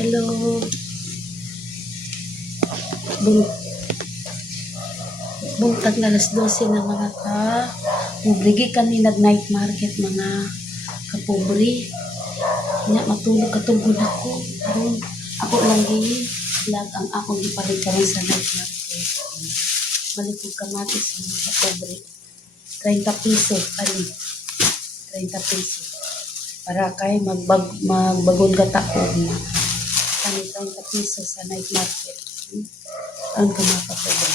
Hello. Bun Buntag na alas 12 na mga ka. Mubrigi kami nag-night market mga kapobre. Nya matulog katungod ako. Aron ako lang vlog ang akong gipalit karon sa night market. Balik ko kamatis mga kapobre. 30 piso ani. 30 piso. Para kay magbagon gata ko. Kani 30 piso sa night market. Ang kapobre.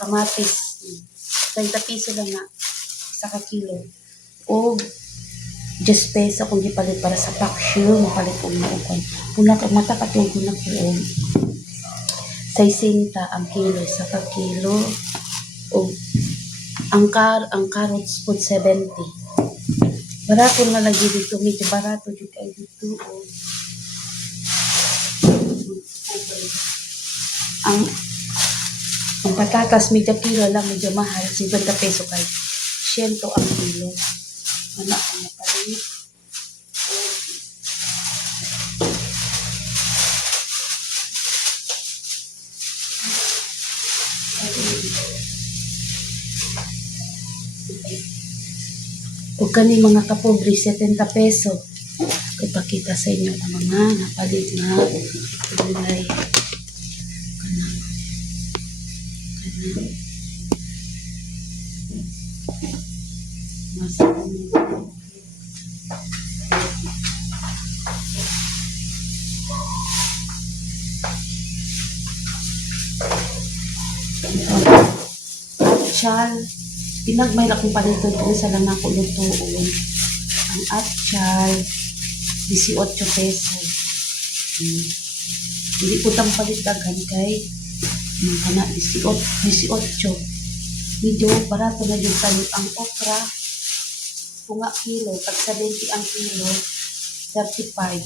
Kamatis, 30 piso lang na sa kilo. O 10 peso kung gipalit para sa paksyo, mapalit og naukan. Puna ka mata katulog na ko og 60 ang kilo sa kilo. O ang carrots po 70. Barato na lagi dito, medyo barato dito ay dito. O ang patatas, medyo kilo lang, medyo mahal. 50 peso kay 100 ang kilo. Ano ako napalit? O kani mga kapobre, 70 peso. Ipakita sa inyo ang mga napalit na gulay. Atchal, pinagmay akong paliton ko sa lang ako lutuon. Ang atchal, 18 peso. Hindi po tang palitagan kay kana 18. Medyo barato na yung tayo ang okra. Punga kilo, tag 70 ang kilo, 35.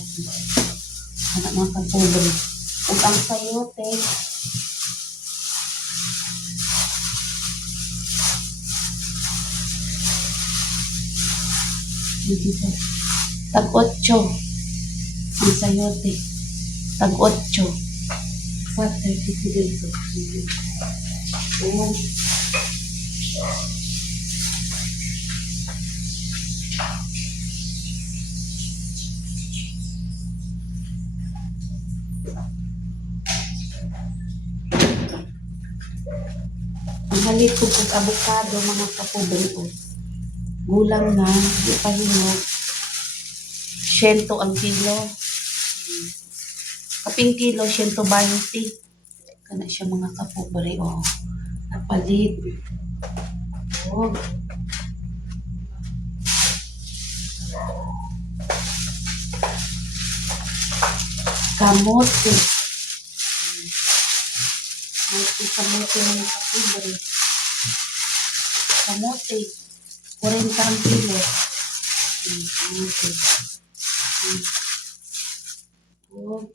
Anak mga kapobre. Ug ang sayote, dito. Tag 8 ang sayote. Tag 8. 4.30 dito. Ang halit ko kung avocado mga kapobre ko. Gulang na, di pa hinog. 100 ang kilo. Kaping kilo, 120. Kana siya mga kapobre, o. Napalit. O. Kamote. Kamote mga kapobre. Kamote. 40 ang kilo. Kamote. O.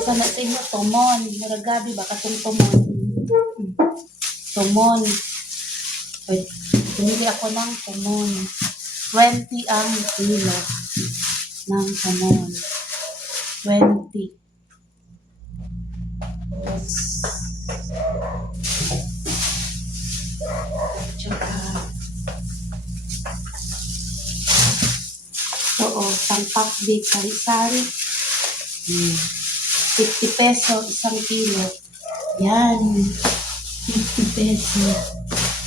Ito na sa inyo, tumon. Muragabi ba katong tumon? Tumon. Pumili ako ng tumon. 20 ang kilo ng tumon. 20. Tsaka tampak big sari-sari. 50 peso isang kilo. Yan. 50 peso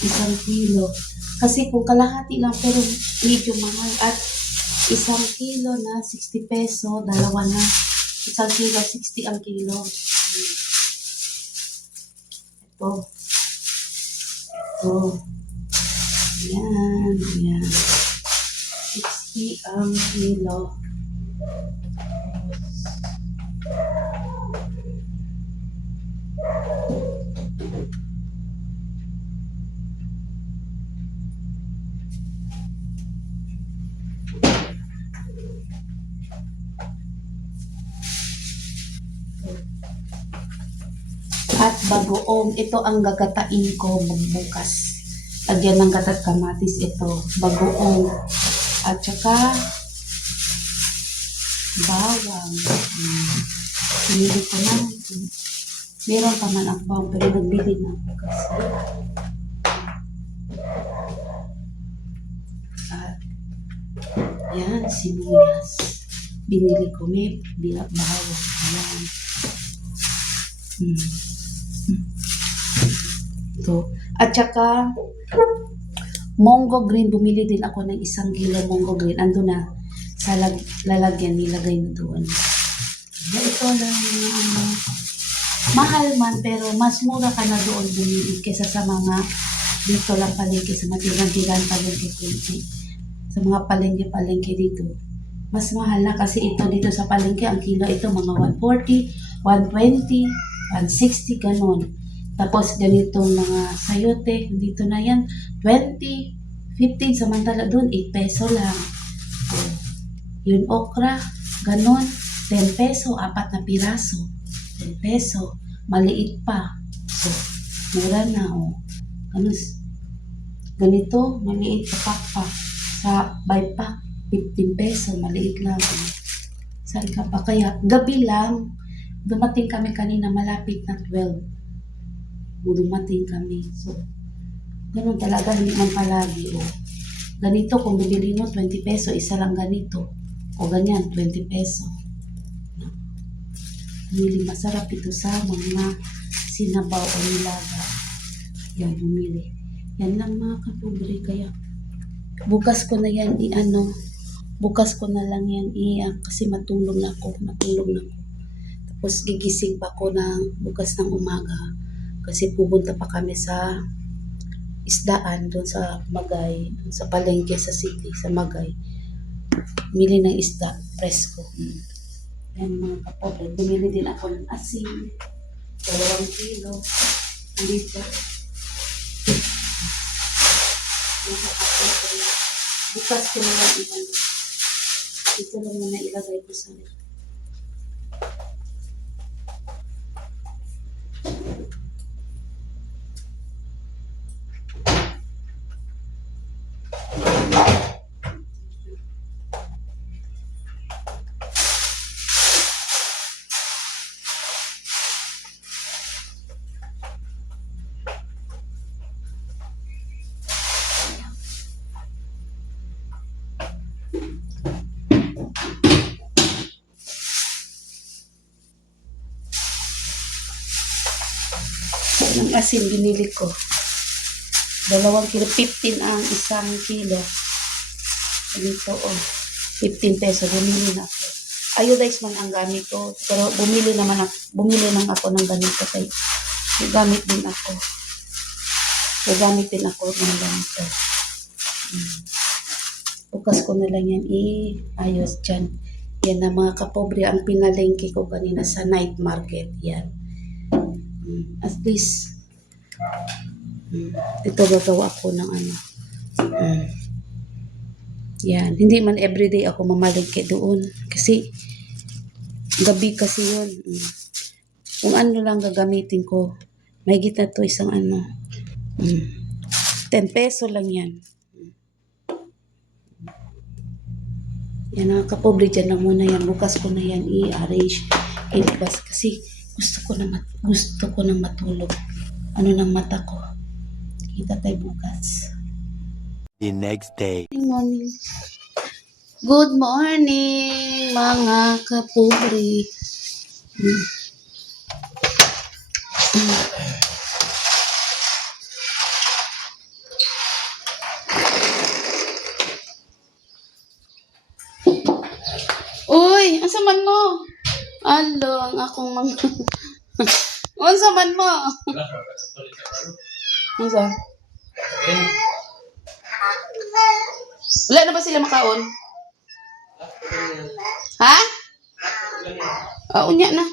isang kilo. Kasi kung kalahati lang pero medyo mahal. At isang kilo na 60 peso, dalawa na. Isang kilo, 60 ang kilo. Ito. Ito. Yan. Yan. 60 ang kilo. at bagoong. Ito ang gagatain ko bukas. Lagyan ng gatat kamatis ito, bagoong. At saka bawang. Pinili ko na. Meron pa man ang bawang pero nagbili na ako kasi. At yan, sibuyas. Binili ko may bawang. Ayan. Ito. At saka Monggo green, bumili din ako ng 1 kilo monggo green. Ando na sa lalagyan, nilagay na doon. Ito lang mahal man pero mas mura ka na doon bumili kaysa sa mga dito lang palengke, sa matigang-tigang palengke kunti. Sa mga palengke dito. Mas mahal na kasi ito dito sa palengke, ang kilo ito mga 140, 120, 160, ganun. Tapos ganitong mga sayote, dito na yan, 20, 15, samantala doon, 8 peso lang. So, yun okra, ganun, 10 peso, 4 na piraso, 10 peso, maliit pa. So, mura na, oh. Ganito, maliit pa pakpak, sa buy pack, 15 peso, maliit lang. Oh. Saan ka pa? Kaya, gabi lang, dumating kami kanina, malapit na 12. Dumating kami. So, ganun talaga, hindi man palagi. O, ganito, kung bibili mo 20 peso, isa lang ganito. O ganyan, 20 peso. Bumili, masarap ito sa mga sinabaw o nilaga. Yan, bumili. Yan lang mga kapobre. Kaya, bukas ko na yan bukas ko na lang yan kasi matulog na ako. Tapos gigising pa ako ng bukas ng umaga. Kasi pupunta pa kami sa isdaan doon sa Magay, doon sa palengke sa city, sa Magay. Mili ng isda, presko. Yan mga kapobre. Bumili din ako ng asin, 2 kilo. Dito. Bukas ko na lang dito lang muna ilagay ko sa ng asin binili ko. 2 kilo, 15 ang 1 kilo. Dito, 15 peso, bumili na ako. Iodized man ang gamit ko, pero bumili lang ako ng ganito kay gamit din ako. Gagamit din ako ng ganito. Bukas ko na lang yan ayos dyan. Yan na mga kapobre, ang pinalengke ko kanina sa night market. Yan. At least, ito gagawa ko ng yan. Hindi man everyday ako mamalengke doon. Kasi, gabi kasi yun. Kung ano lang gagamitin ko, may gita to isang 10 peso lang yan. Yan mga kapobre, dyan lang muna yan. Bukas ko na yan i-arrange. Ilabas kasi gusto ko nang matulog. Ng mata ko. Kita tayo bukas. The next day. Good morning, mga kapobre. Uy, asa man mo? Alo, ang akong mga... Unsa man mo? Unsa? Wala na ba sila makaon? Ha? Unya na.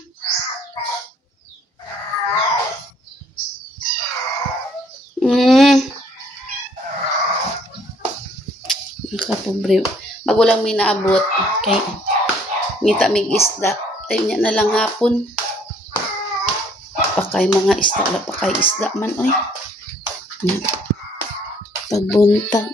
Kapobre. Magulang may naabot. Kay ngita mig isda. Tayo niya na lang hapon. Pakay mga isda, wala pakay isda man oy. Yan. Pagbuntag.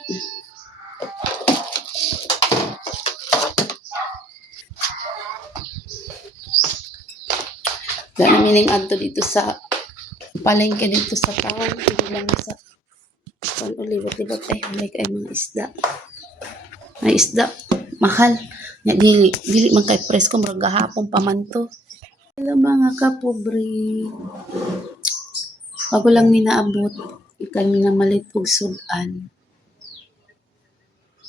Wala na mining adto dito sa palengke dito sa town. Hindi lang sa libot-libot ay may kay mga isda. May isda mahal. Nya dili man kay presko murag gahapon pa man to. Hello mga kapobre. Bago lang mi naabot, ikan mi na malit og sudan.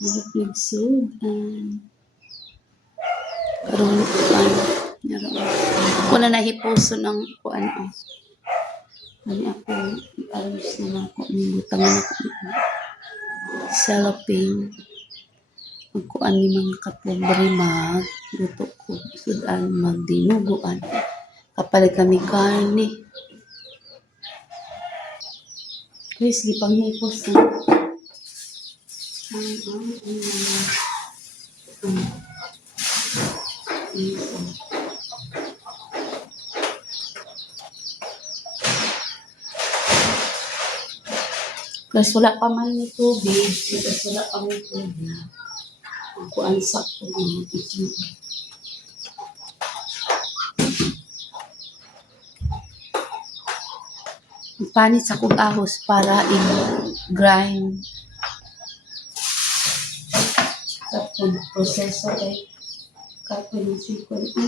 Malit og sudan. Karon kuan naroon. Wala na hipuson ang kuan oh. Ani ako aros na ako butang na ako. Cellophane. Magkuan ni mga kapobre luto ko sudan magdinuguan. Kapalit kami karne. Please, di panghipos na. Kasi wala pa man ni tubig. Kasi wala pa man tubig. Ako ang sakto ng ito. Panit sa kong ahos para i-grind. Sa food processor ay kapilisin ko ito.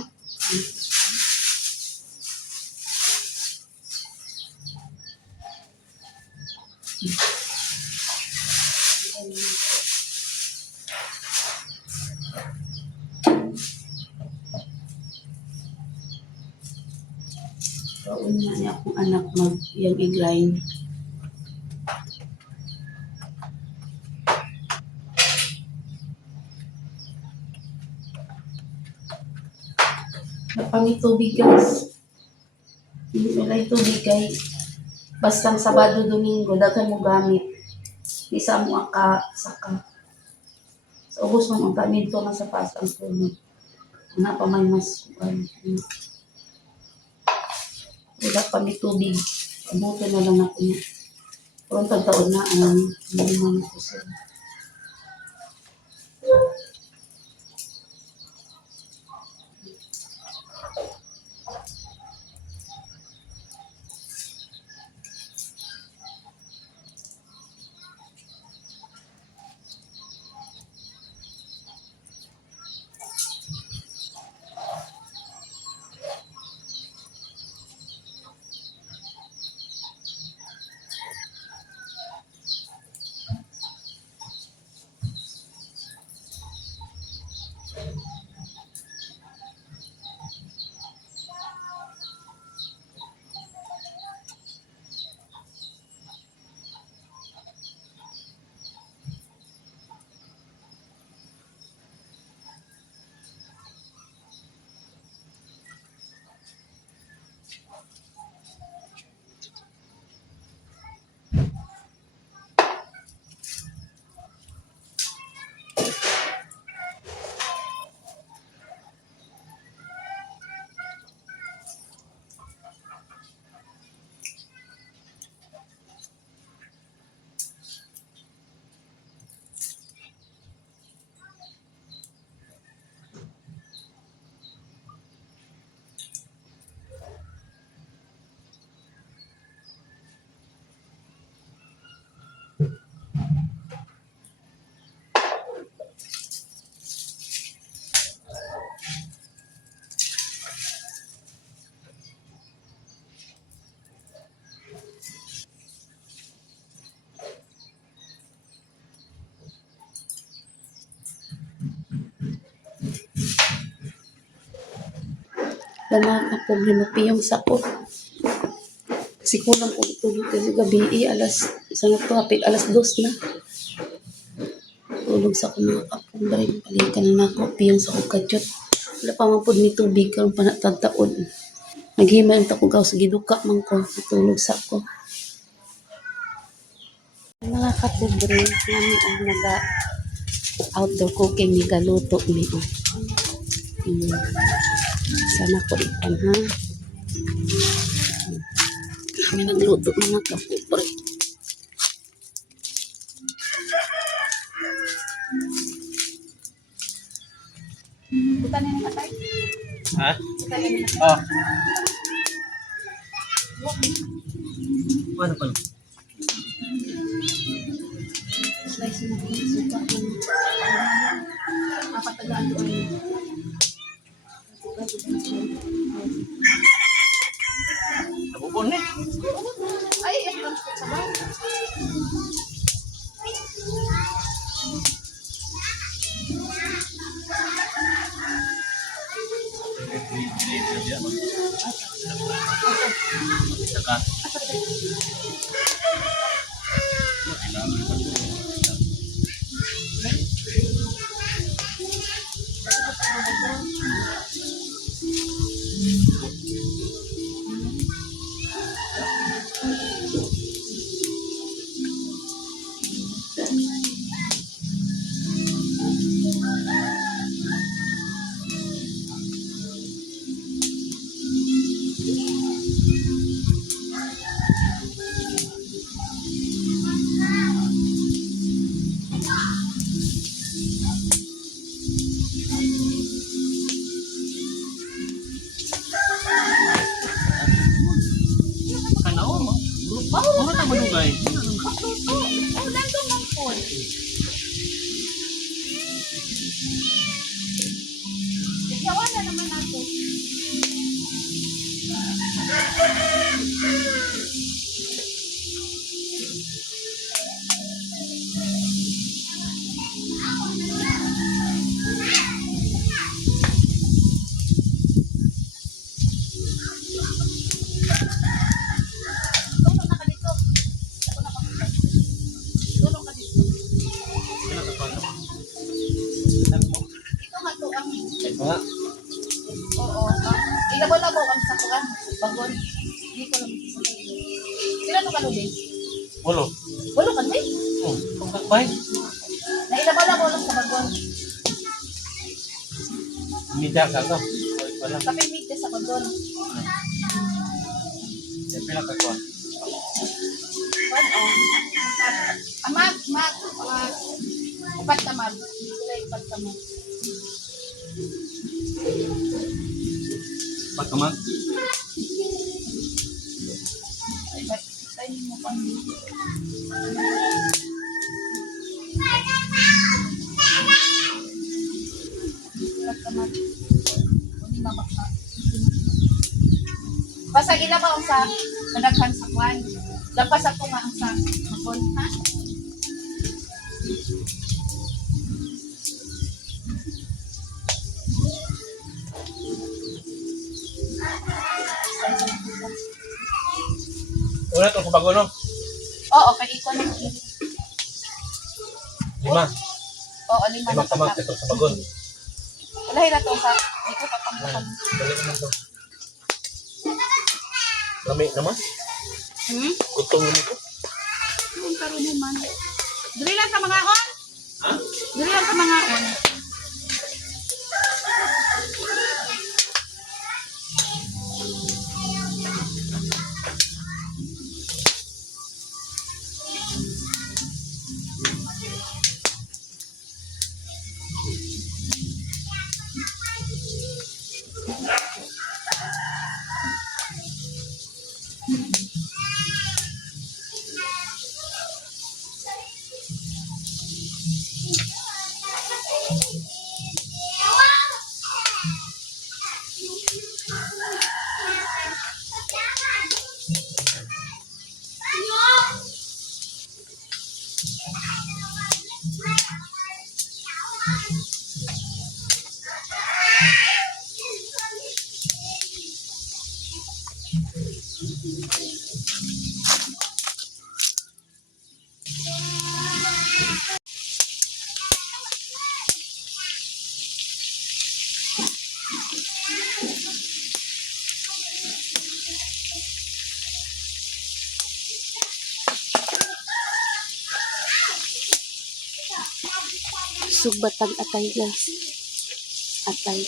Kaun nga niya akong anak yung i-grind. Napami tubig guys. Hindi nila tubig kay bastang Sabado, Domingo, daghan mo gamit. Isa mo saka. Sa ubos man ang kaminto man sa paas ang puno. Nga pa may mas wala pa may tubig. Abuto na lang ako niya. Pero taon na hindi man ako sila. Wala na problema piyong sako. Kasi kulang kong tulog kasi gabi alas alas 2 na. Tulog sa akong mga kapong rin. Palikan na ako piyong sa kong kadyot. Wala pa man po ni tubig karon pa natagtaon. Naghiman ta ko gaw sa giduka man ko tulog sa ako. Mga kapobre nami ang naga outdoor cooking ni galuto ni. Sana ko ikan ha. Kami nagluto mga kapobre. Butan na yung patay. Ha? Butan na yung patay. Oh. Ano pa? Slice mo kung suka ng papatagaan ko ay Nabubon eh. ay ito lang sa sabaw. Saka. Kanaw mo. Ano ta manugay? Oh, nandun lang po. Yawa na naman ako. Tulong na ka dito. Ako na pa. Tulong ka dito. Ano ka pa? Ito nga to ang Nga. oo. Ilabo-labo ang sakuan. Bagon. Hindi ko lang sasabihin. Sila to kalubin? Ulo. Walo ka din. Kung kakbay. Nailabo-labo lang sa bagon. Mida ka to. Wala. Kapimig ka sa bagon. Yan pila ka kuha. What on? Amag, mag, upat ka mag. Sila upat ka mag. Pagkamag. Ay, ba't tayo mo pang upat ka mag. Kunin na baka. Basta ilabaw ang sa nadaghan sa kwan. Lapas ako nga ang sa bagon, ha? Una to sa bago no? Oo, kay iko na. Lima. Oo, lima Lima na kamag pa. ito sa bagon. Wala na to sa iko papamukan. Dali naman to. Lami naman. Utong naman ko. Yung karon naman. Dili lang sa mga on. Ha? Dili lang sa mga on. Sugbatan atay guys. Atay.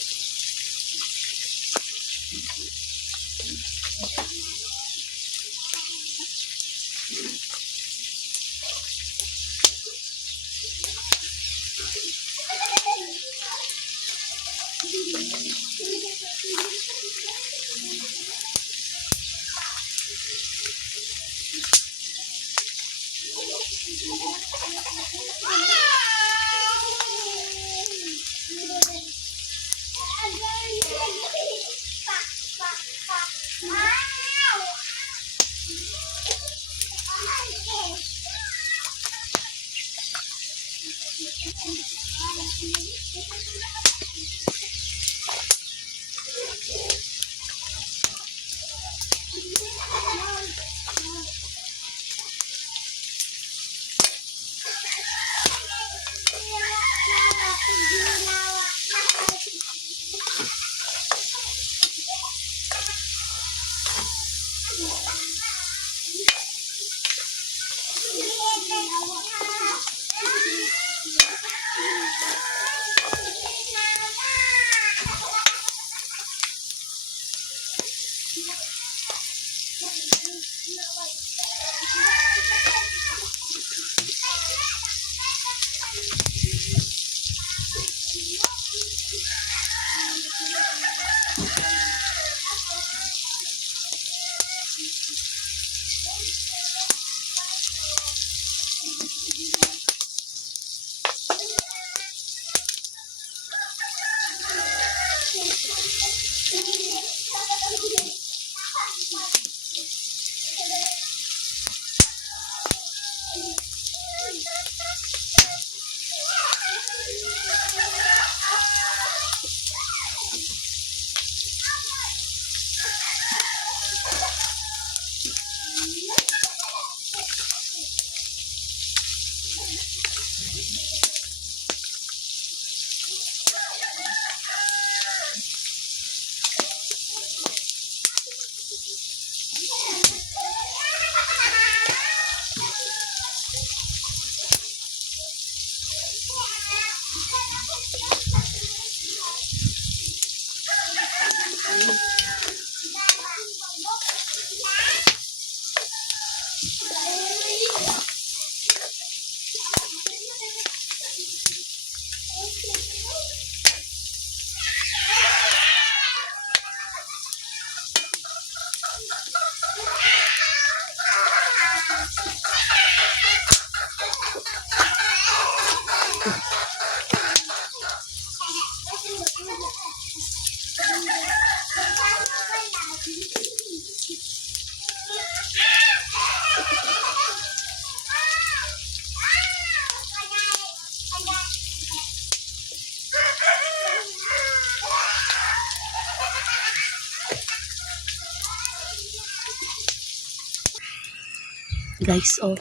Guys, oh.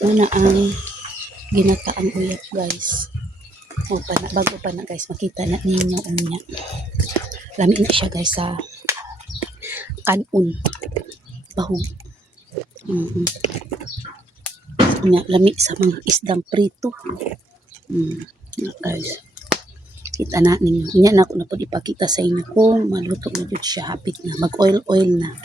Muna ang ginataang uyap, guys. O pa na, bago pa na, guys. Makita na ninyo unya. Lami na siya, guys, sa kanon. Bahog. Unya, lami sa mga isdang prito. Guys. Kita na ninyo. Unya na ako na po ipakita sa inyo kung maluto na dyan siya. Hapit na. Mag-oil-oil na.